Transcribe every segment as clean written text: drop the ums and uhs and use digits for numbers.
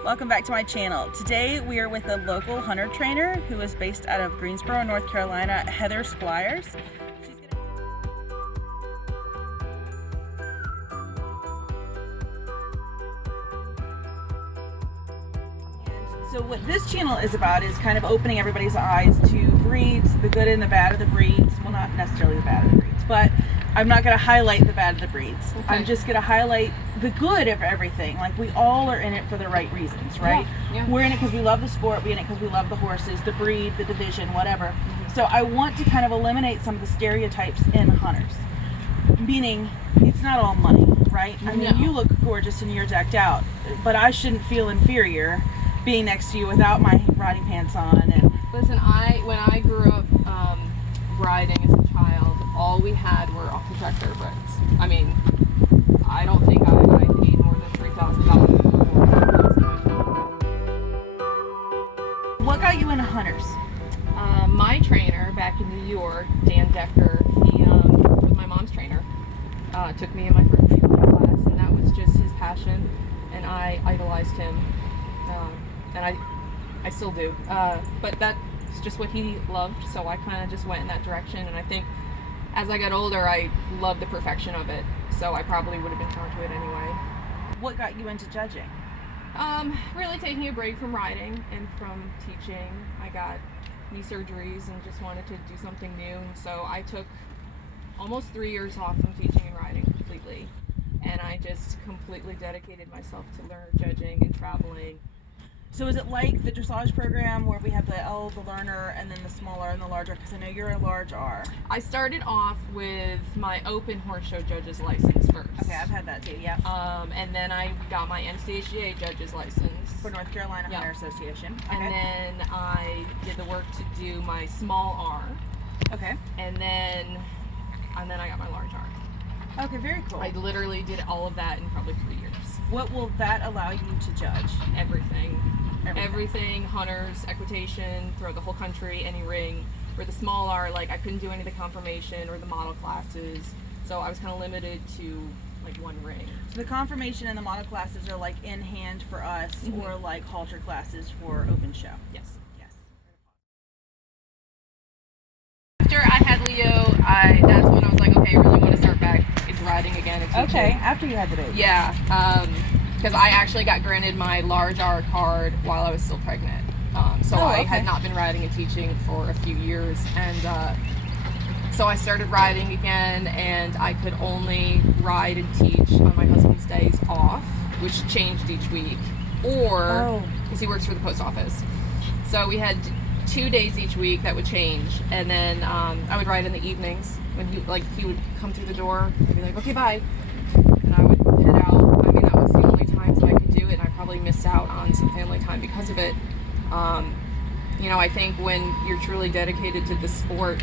Welcome back to my channel. Today we are with a local hunter trainer who is based out of Greensboro, North Carolina, Heather Squires. So what this channel is about is kind of opening everybody's eyes to breeds, the good and the bad of the breeds. Well, not necessarily the bad of the breeds, but I'm not going to highlight the bad of the breeds. Okay. I'm just going to highlight the good of everything. Like, we all are in it for the right reasons, right? Yeah. We're in it because we love the sport, we're in it because we love the horses, the breed, the division, whatever. Mm-hmm. So I want to kind of eliminate some of the stereotypes in hunters. Meaning, it's not all money, right? I mean, you look gorgeous and you're decked out, but I shouldn't feel inferior being next to you without my riding pants on. And listen, when I grew up riding as a child, all we had were off the tractor bricks. I mean, I don't think I paid more than $3,000 for. What got you into hunters? My trainer back in New York, Dan Decker, he was my mom's trainer. Took me in my first class, and that was just his passion, and I idolized him. And I still do, but that's just what he loved, so I kind of just went in that direction. And I think as I got older, I loved the perfection of it, so I probably would have been drawn to it anyway. What got you into judging? Really taking a break from riding and from teaching. I got knee surgeries and just wanted to do something new, and so I took almost 3 years off from teaching and riding completely, and I just completely dedicated myself to learner judging and traveling. So is it like the dressage program where we have the L, the learner, and then the smaller and the larger? Because I know you're a large R. I started off with my open horse show judge's license first. Okay, I've had that too, yeah. And then I got my NCHA judge's license. For North Carolina Hunter Association. Okay. And then I did the work to do my small R. Okay. And then I got my large R. Okay, very cool. I literally did all of that in probably 3 years. What will that allow you to judge? Everything, hunters, equitation, throughout the whole country, any ring. For the small R, like, I couldn't do any of the conformation or the model classes, so I was kind of limited to like one ring. So the conformation and the model classes are like in hand for us, or like halter classes for open show? Yes. After I had Leo, that's when I was like, okay, I really want to start back into riding again and teaching. Okay, after you had the baby. Yeah, because I actually got granted my large R card while I was still pregnant. I had not been riding and teaching for a few years, and so I started riding again, and I could only ride and teach on my husband's days off, which changed each week, or because he works for the post office. So we had 2 days each week that would change, and then I would ride in the evenings when he would come through the door. I'd be like, okay, bye, and I would head out. I mean, that was the only times that I could do it, and I probably missed out on some family time because of it. I think when you're truly dedicated to the sport,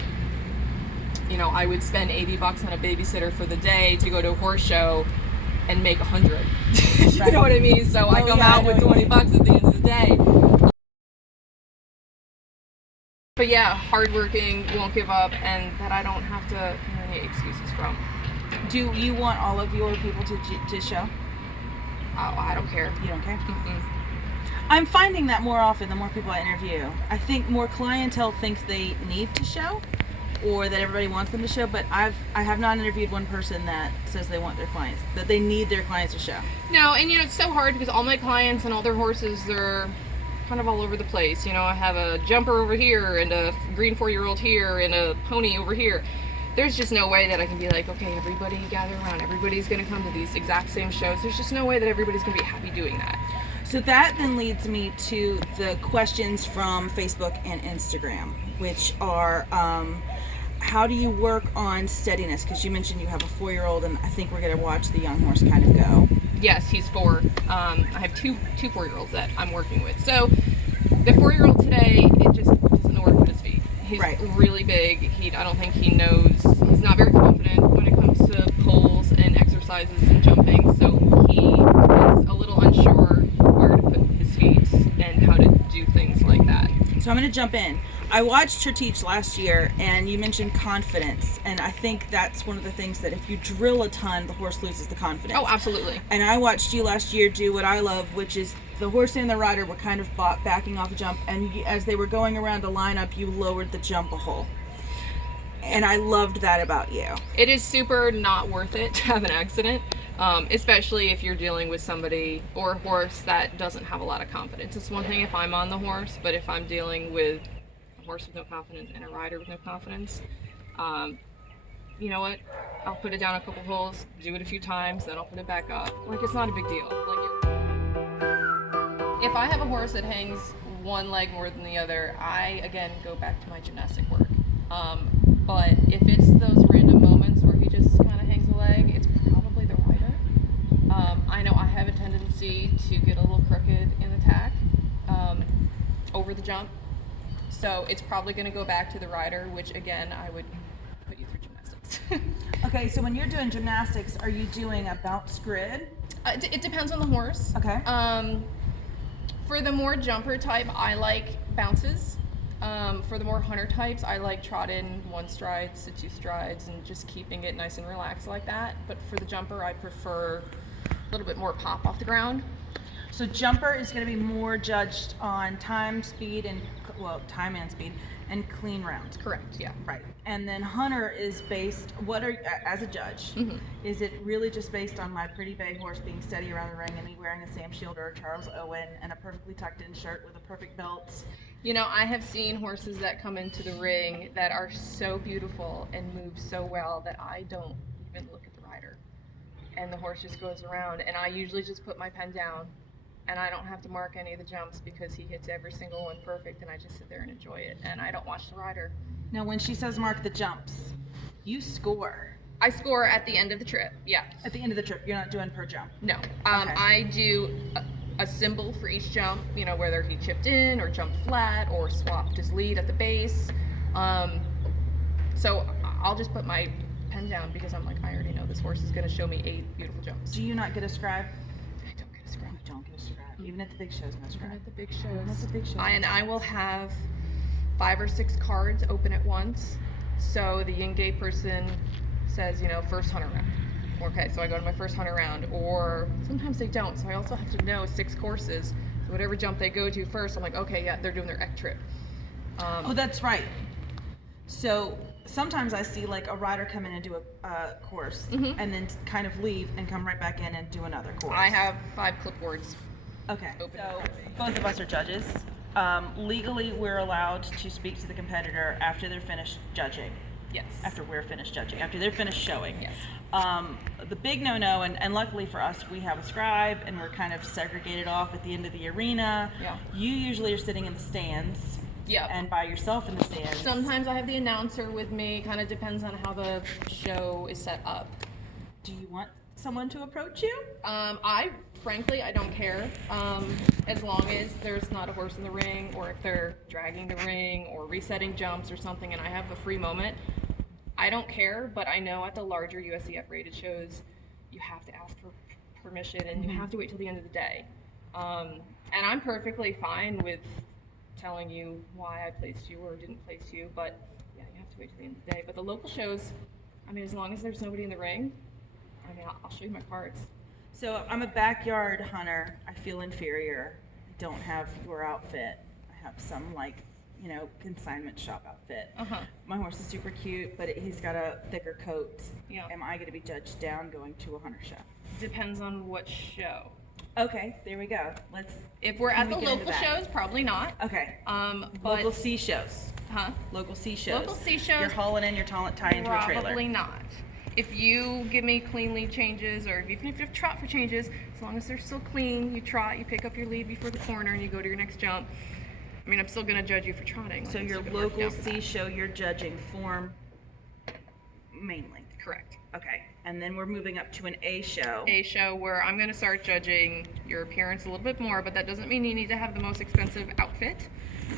I would spend $80 on a babysitter for the day to go to a horse show and make 100. You know what I mean? So I come out with $20 at the end of the day. But yeah, hardworking, won't give up, and that I don't have to hear any excuses from. Do you want all of your people to show? Oh, I don't care. You don't care? Mm-mm. I'm finding that more often the more people I interview. I think more clientele thinks they need to show, or that everybody wants them to show, but I have not interviewed one person that says they want their clients, that they need their clients to show. No, and it's so hard because all my clients and all their horses, they're kind of all over the place. I have a jumper over here and a green 4-year-old here and a pony over here. There's just no way that I can be like, okay, everybody gather around, everybody's going to come to these exact same shows. There's just no way that everybody's going to be happy doing that. So that then leads me to the questions from Facebook and Instagram, which are, how do you work on steadiness? Because you mentioned you have a 4-year-old, and I think we're going to watch the young horse kind of go. Yes, he's 4. I have two 4-year-olds that I'm working with. So the 4-year-old today, it just doesn't know where to put his feet. He's really big. I don't think he knows. He's not very confident when it comes to poles and exercises and jumping. So he is a little unsure where to put his feet and how to do things like that. So So I'm going to jump in. I watched her teach last year, and you mentioned confidence, and I think that's one of the things that if you drill a ton, the horse loses the confidence. Oh, absolutely. And I watched you last year do what I love, which is the horse and the rider were kind of backing off a jump, and as they were going around a lineup, you lowered the jump a hole. And I loved that about you. It is super not worth it to have an accident, especially if you're dealing with somebody or a horse that doesn't have a lot of confidence. It's one thing if I'm on the horse, but if I'm dealing with a horse with no confidence and a rider with no confidence, you know what? I'll put it down a couple holes, do it a few times, then I'll put it back up. Like, it's not a big deal. If I have a horse that hangs one leg more than the other, I, again, go back to my gymnastic work. But if it's those random moments where he just kind of hangs a leg, it's probably the rider. I know I have a tendency to get a little crooked in the tack over the jump. So it's probably going to go back to the rider, which again, I would put you through gymnastics. Okay, so when you're doing gymnastics, are you doing a bounce grid? It depends on the horse. Okay. For the more jumper type, I like bounces. For the more hunter types, I like trot in 1 strides to 2 strides and just keeping it nice and relaxed like that. But for the jumper, I prefer a little bit more pop off the ground. So jumper is going to be more judged on time, speed, and time and speed, and clean rounds. Correct. Yeah. Right. And then hunter is based. As a judge? Mm-hmm. Is it really just based on my pretty bay horse being steady around the ring and me wearing a Sam Shielder or Charles Owen and a perfectly tucked in shirt with a perfect belt? You know, I have seen horses that come into the ring that are so beautiful and move so well that I don't even look at the rider. And the horse just goes around, and I usually just put my pen down, and I don't have to mark any of the jumps because he hits every single one perfect, and I just sit there and enjoy it, and I don't watch the rider. Now, when she says mark the jumps, you score. I score at the end of the trip, yeah. At the end of the trip, you're not doing per jump? No. Okay. I do a symbol for each jump, you know, whether he chipped in or jumped flat or swapped his lead at the base. So I'll just put my pen down because I'm like, I already know this horse is going to show me 8 beautiful jumps. Do you not get a scribe? I don't get a scribe. You don't get a scribe. Even at the big shows, no Even scribe. at the big Even shows. at the big shows. I will have 5 or 6 cards open at once. So the in-gate person says, you know, first hunter round. Okay, so I go to my first hunter round, or sometimes they don't, so I also have to know 6 courses. So whatever jump they go to first, I'm like, okay, yeah, they're doing their EC trip. Oh, that's right. So sometimes I see like a rider come in and do a course, Mhm. and then kind of leave and come right back in and do another course. I have 5 clipboards. Okay, open so it. both of us are judges. Legally, we're allowed to speak to the competitor after they're finished judging. Yes. After we're finished judging, after they're finished showing. Yes. The big no-no, and luckily for us, we have a scribe, and we're kind of segregated off at the end of the arena. Yeah. You usually are sitting in the stands. Yep. And by yourself in the stands. Sometimes I have the announcer with me, kind of depends on how the show is set up. Do you want someone to approach you? Frankly, I don't care. As long as there's not a horse in the ring, or if they're dragging the ring or resetting jumps or something and I have a free moment, I don't care, but I know at the larger USCF rated shows, you have to ask for permission and you have to wait till the end of the day. And I'm perfectly fine with telling you why I placed you or didn't place you, but yeah, you have to wait till the end of the day. But the local shows, I mean, as long as there's nobody in the ring, I mean, I'll show you my cards. So I'm a backyard hunter. I feel inferior. I don't have your outfit. I have some consignment shop outfit. My horse is super cute, but he's got a thicker coat. Yeah. Am I going to be judged down going to a hunter show? Depends on what show. Okay, there we go. If we're at the local shows, probably not. Okay. But Local C shows. Huh? Local C shows. Local C shows. You're hauling in your tie into a trailer. Probably not. If you give me clean lead changes, or even if you have to trot for changes, as long as they're still clean, you trot, you pick up your lead before the corner, and you go to your next jump. I mean, I'm still going to judge you for trotting. So your local C show, you're judging form mainly. Correct. Okay. And then we're moving up to an A show. A show where I'm going to start judging your appearance a little bit more, but that doesn't mean you need to have the most expensive outfit.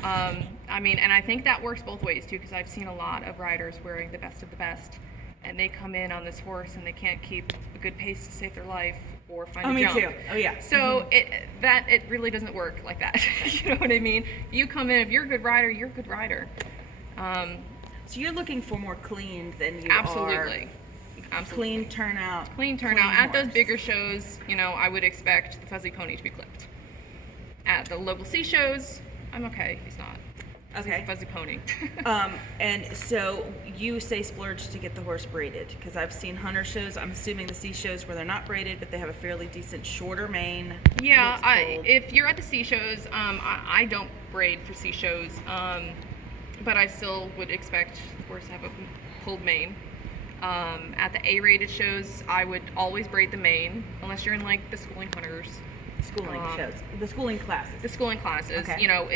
I mean, and I think that works both ways too, because I've seen a lot of riders wearing the best of the best and they come in on this horse and they can't keep a good pace to save their life or find Oh, a me jump. too. Oh, yeah. So it really doesn't work like that. You know what I mean? You come in, if you're a good rider, you're a good rider. So you're looking for more clean than you Absolutely. are. Absolutely. Clean turnout. Clean turnout. At those horse. bigger shows, you know, I would expect the fuzzy pony to be clipped. At the local C shows, I'm okay if he's not. Okay. He's a fuzzy pony. And so you say splurge to get the horse braided, because I've seen hunter shows. I'm assuming the C shows where they're not braided, but they have a fairly decent shorter mane. Yeah, if you're at the C shows, I don't braid for C shows, but I still would expect the horse to have a pulled mane. At the A-rated shows, I would always braid the mane, unless you're in like the schooling hunters. Schooling shows. The schooling classes. The schooling classes. Okay. You know,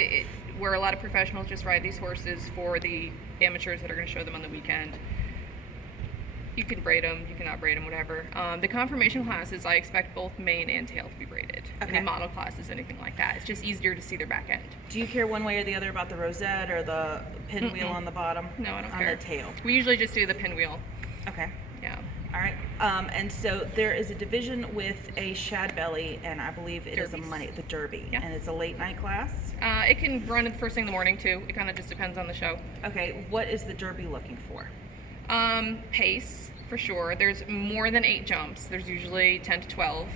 where a lot of professionals just ride these horses for the amateurs that are going to show them on the weekend. You can braid them, you cannot braid them, whatever. The confirmation classes, I expect both mane and tail to be braided. Okay. Any model classes, anything like that. It's just easier to see their back end. Do you care one way or the other about the rosette or the pinwheel on the bottom? No, I don't on care. On the tail. We usually just do the pinwheel. Okay. Yeah. All right. And so there is a division with a shad belly, and I believe it is the Derby, Yeah. and it's a late night class. It can run the first thing in the morning too. It kind of just depends on the show. Okay. What is the Derby looking for? Pace, for sure. There's more than 8 jumps. There's usually 10 to 12.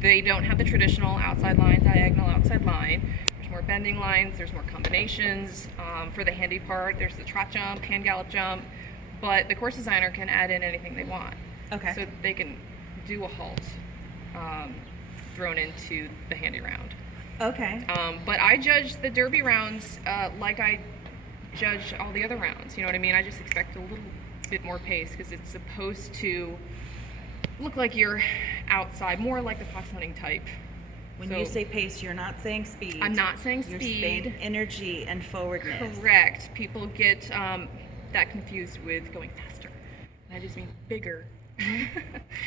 They don't have the traditional outside line, diagonal outside line. There's more bending lines, there's more combinations. For the handy part, there's the trot jump, hand gallop jump, but the course designer can add in anything they want. Okay. So they can do a halt thrown into the handy round. Okay. But I judge the Derby rounds like I judge all the other rounds. You know what I mean? I just expect a little bit more pace because it's supposed to look like you're outside, more like the fox hunting type. When you say pace, you're not saying speed. I'm not saying You're speed. saying energy and forwardness. Correct. People get that confused with going faster. And I just mean bigger.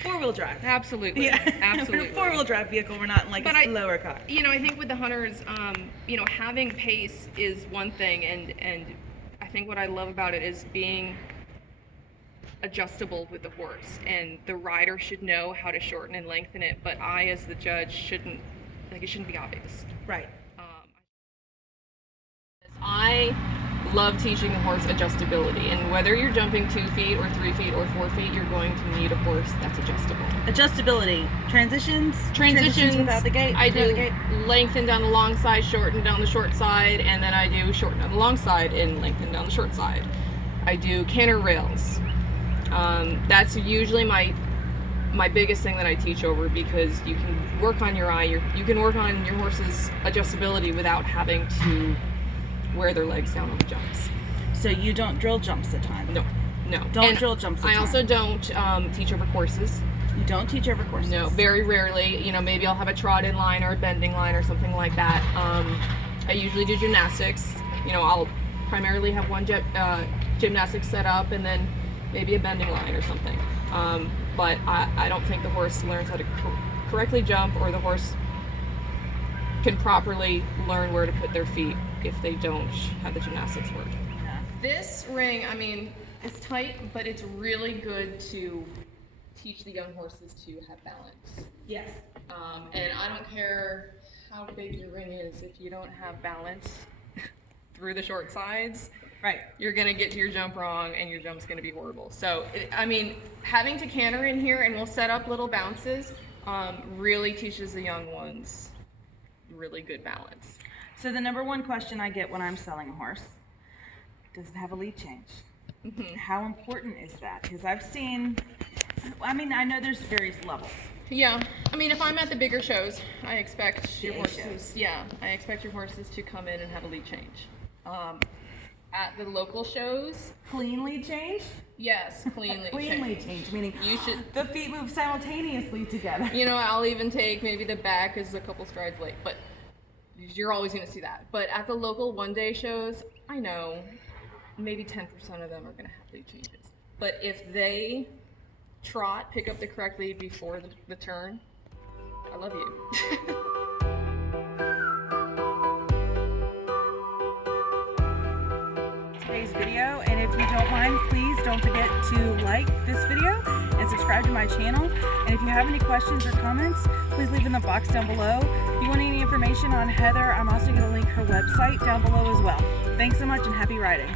4-wheel drive. Absolutely. Yeah. Absolutely. 4-wheel drive vehicle. We're not in like a slower car. You know, I think with the hunters, you know, having pace is one thing, and I think what I love about it is being adjustable with the horse, and the rider should know how to shorten and lengthen it, but I, as the judge, shouldn't, like, it shouldn't be obvious. Right. I love teaching the horse adjustability, and whether you're jumping 2 feet or 3 feet or 4 feet, you're going to need a horse that's adjustable. Adjustability. Transitions without the gate. I do lengthen down the long side, shorten down the short side, and then I do shorten down the long side and lengthen down the short side. I do canter rails. That's usually my biggest thing that I teach over, because you can work on your eye, you can work on your horse's adjustability without having to wear their legs down on the jumps. So you don't drill jumps a ton? No. Don't drill jumps a ton. I also don't teach over courses. You don't teach over courses? No, very rarely. You know, maybe I'll have a trot in line or a bending line or something like that. I usually do gymnastics. You know, I'll primarily have one gymnastics set up and then maybe a bending line or something. But I don't think the horse learns how to correctly jump, or the horse can properly learn where to put their feet if they don't have the gymnastics work. Yeah. This ring, I mean, it's tight, but it's really good to teach the young horses to have balance. Yes. And I don't care how big your ring is, if you don't have balance through the short sides, right, you're gonna get to your jump wrong and your jump's gonna be horrible. So, I mean, having to canter in here, and we'll set up little bounces, really teaches the young ones really good balance. So the number one question I get when I'm selling a horse, does it have a lead change? Mm-hmm. How important is that? Because I've seen, I mean, I know there's various levels. Yeah, I mean, if I'm at the bigger shows, I expect your horses. horses. Yeah, I expect your horses to come in and have a lead change. At the local shows, Clean lead change? yes, clean lead Clean change. lead change, meaning You should. the feet move simultaneously together. You know, I'll even take maybe the back is a couple strides late, but you're always going to see that. But at the local one-day shows, I know maybe 10% of them are going to have lead changes. But if they trot, pick up the correct lead before the turn, I love you. Today's video, and if you don't mind, please don't forget to like this video and subscribe to my channel. And if you have any questions or comments, please leave in the box down below. If you want any information on Heather, I'm also going to link her website down below as well. Thanks so much and happy riding.